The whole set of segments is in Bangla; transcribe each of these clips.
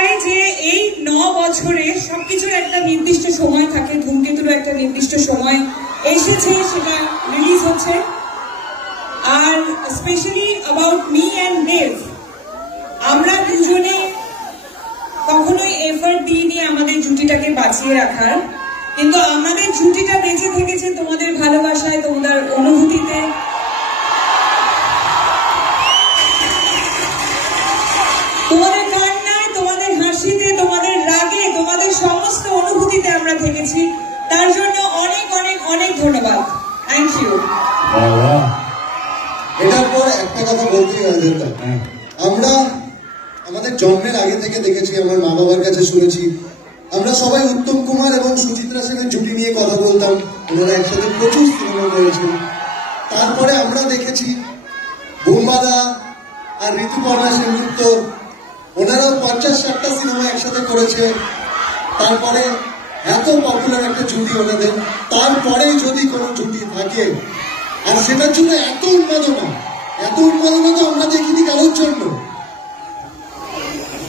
চাই যে এই 9 বছরে সবকিছুর একটা নির্দিষ্ট সময় থাকে, ধূমকেতুরও একটা নির্দিষ্ট সময় এসেছে, সেটা রিলিজ হচ্ছে। আর স্পেশালি অ্যাবাউট মি অ্যান্ড দেব, আমরা দুজনে কখনোই এফর্ট দিইনি আমাদের জুটিটাকে বাঁচিয়ে রাখার, কিন্তু আমাদের জুটিটা বেঁচে থেকেছে তোমাদের ভালোবাসায়, তোমাদের অনুভূতিতে। তোমাদের কান্নায়, তোমাদের হাসিতে, তোমাদের রাগে, তোমাদের সমস্ত অনুভূতিতে আমরা থেকেছি। তার জন্য অনেক অনেক অনেক ধন্যবাদ। Thank you. এটার পর একটা কথা বলতেই হয় যেটা, আমরা আমাদের জন্মের আগে থেকে দেখেছি, আমার মা বাবার কাছে শুনেছি, আমরা সবাই উত্তম কুমার এবং সুচিত্রা সেনের জুটি নিয়ে কথা বলতাম, ওনারা একসাথে প্রচুর সিনেমা করেছেন। তারপরে আমরা দেখেছি বোম্বাদা আর ঋতুপর্ণা সেনগুপ্ত, ওনারাও 50-60টা সিনেমা একসাথে করেছে। তারপরে এত পপুলার একটা জুটি ওনাদের, তারপরে যদি কোনো জুটি থাকে, আর সেটার জন্য এত উন্মাদনা তো আমরা দেখিনি কারোর জন্য,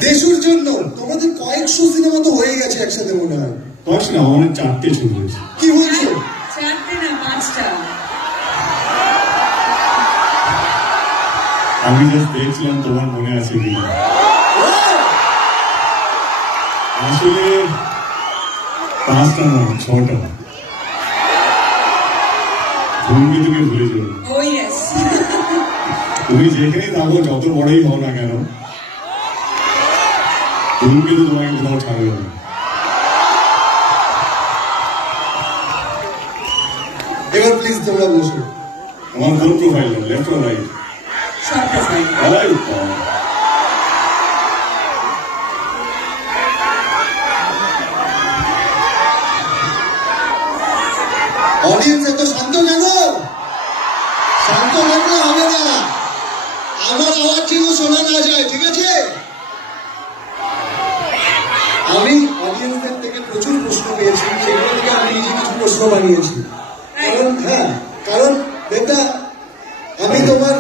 দেশুর জন্য। তোমাদের কয়েকশো সিনেমা তো হয়ে গেছে একসাথে, মনে হয় কয়েকশো না, অনেক 4টে ছবি হয়েছে। কি বলছো? 4টে না 5টা। আমি জাস্ট দেখছিলাম তোমার মনে আছে কি। আসলে 5টা না, 6টা। ধূমকেতুকে ভুলে যাবো। Oh yes. তুমি যেখানেই থাকো, যত বড়ই হও না কেন, ধূমকেতু তোমাকে কোথাও ছাড়বে না। এবার প্লিজ তোমরা বসো। আমার কোন প্রোফাইল, লেফট অর রাইট? সব প্রোফাইল। রাইট। অডিয়েন্স এত শান্ত কেন? শান্ত থাকলে হবে না, আমার আওয়াজ যেন শোনা না যায়, ঠিক আছে? আমি অডিয়েন্সদের থেকে প্রচুর প্রশ্ন পেয়েছি, সেগুলো থেকে আমি নিজে কিছু প্রশ্ন বানিয়েছি। কারণ বেটা, আমি তোমার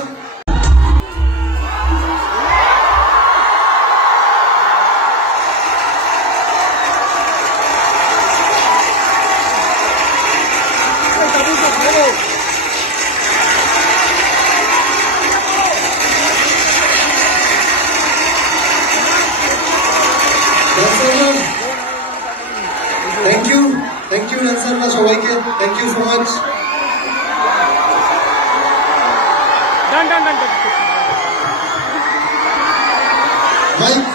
থ্যাংক ইউ রানসাররা, সবাইকে thank you so much. Mike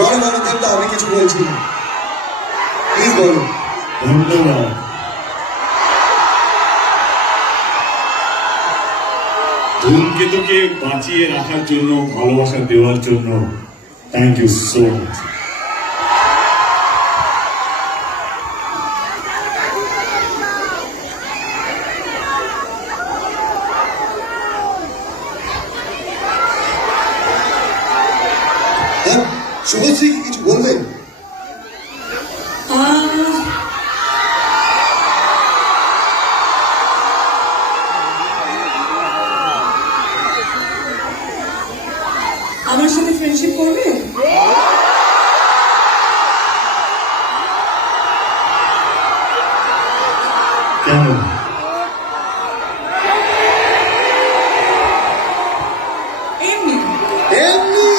বলো বলো দেবদা, আমি কিছু বলছি না, প্লিজ বলো। ধন্যবাদ। ধূমকেতুকে বাঁচিয়ে রাখার জন্য, ভালোবাসা দেওয়ার জন্য thank you so much. Subhashree কি কিছু বলবেন? আমার সাথে ফ্রেন্ডশিপ করবে? কেন? এমনি এমনি?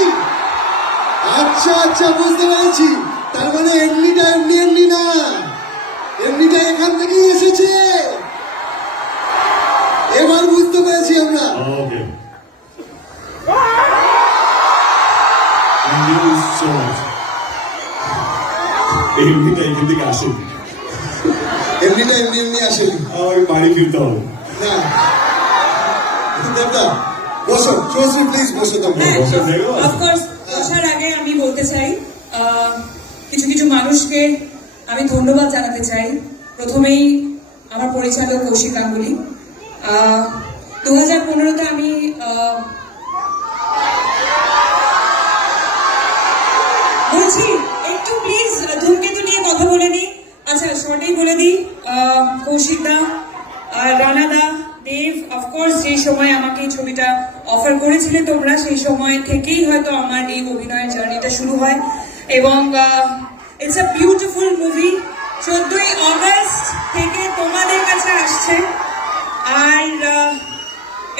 আচ্ছা আচ্ছা, বুঝতে পেরেছি। তার মানে এমনিটা এমনি না, এমনিটা এখান থেকেই এসেছে। এবার বুঝতে পেরেছি আমরা। ওকে, থ্যাংক ইউ সো মাচ। এমনিটা এখান থেকে আসুন, এমনিটা এমনি আসেনি। আমার বাড়ি ফিরতে হবে না দেবদা, বসো। শুভশ্রী প্লিজ বসো তোমরা। অফকোর্স, বসার আগে আমি বলতে চাই, কিছু কিছু মানুষকে আমি ধন্যবাদ জানাতে চাই। প্রথমেই আমার পরিচালক কৌশিক গাঙ্গুলি। 2015-তে আমি বলছি একটু প্লিজ ধূমকেতু নিয়ে কথা বলে নিই। আচ্ছা শর্টেই বলে দিই, কৌশিক দা আর রানা দা, দেব, অফকোর্স যে সময় আমাকে এই ছবিটা অফার করেছিলে তোমরা, সেই সময় থেকেই হয়তো আমার এই অভিনয়ের জার্নিটা শুরু হয় এবং ইটস আ বিউটিফুল মুভি। 14ই অগস্ট থেকে তোমাদের কাছে আসছে। আর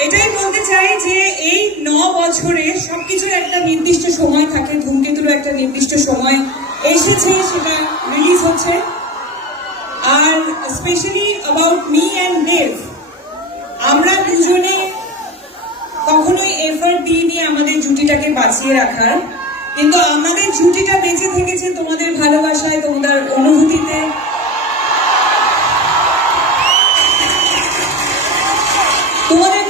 এটাই বলতে চাই যে এই 9 বছরে সবকিছুর একটা নির্দিষ্ট সময় থাকে, ধূমকেতুরও একটা নির্দিষ্ট সময় এসেছে, সেটা রিলিজ হচ্ছে। আর স্পেশালি অ্যাবাউট মি অ্যান্ড দেব, আমরা দুজনে কখনোই এফার্ট দিইনি আমাদের জুটিটাকে বাঁচিয়ে রাখার, কিন্তু আমাদের জুটিটা বেঁচে থেকেছে তোমাদের ভালোবাসায়, তোমাদের অনুভূতিতে। তোমাদের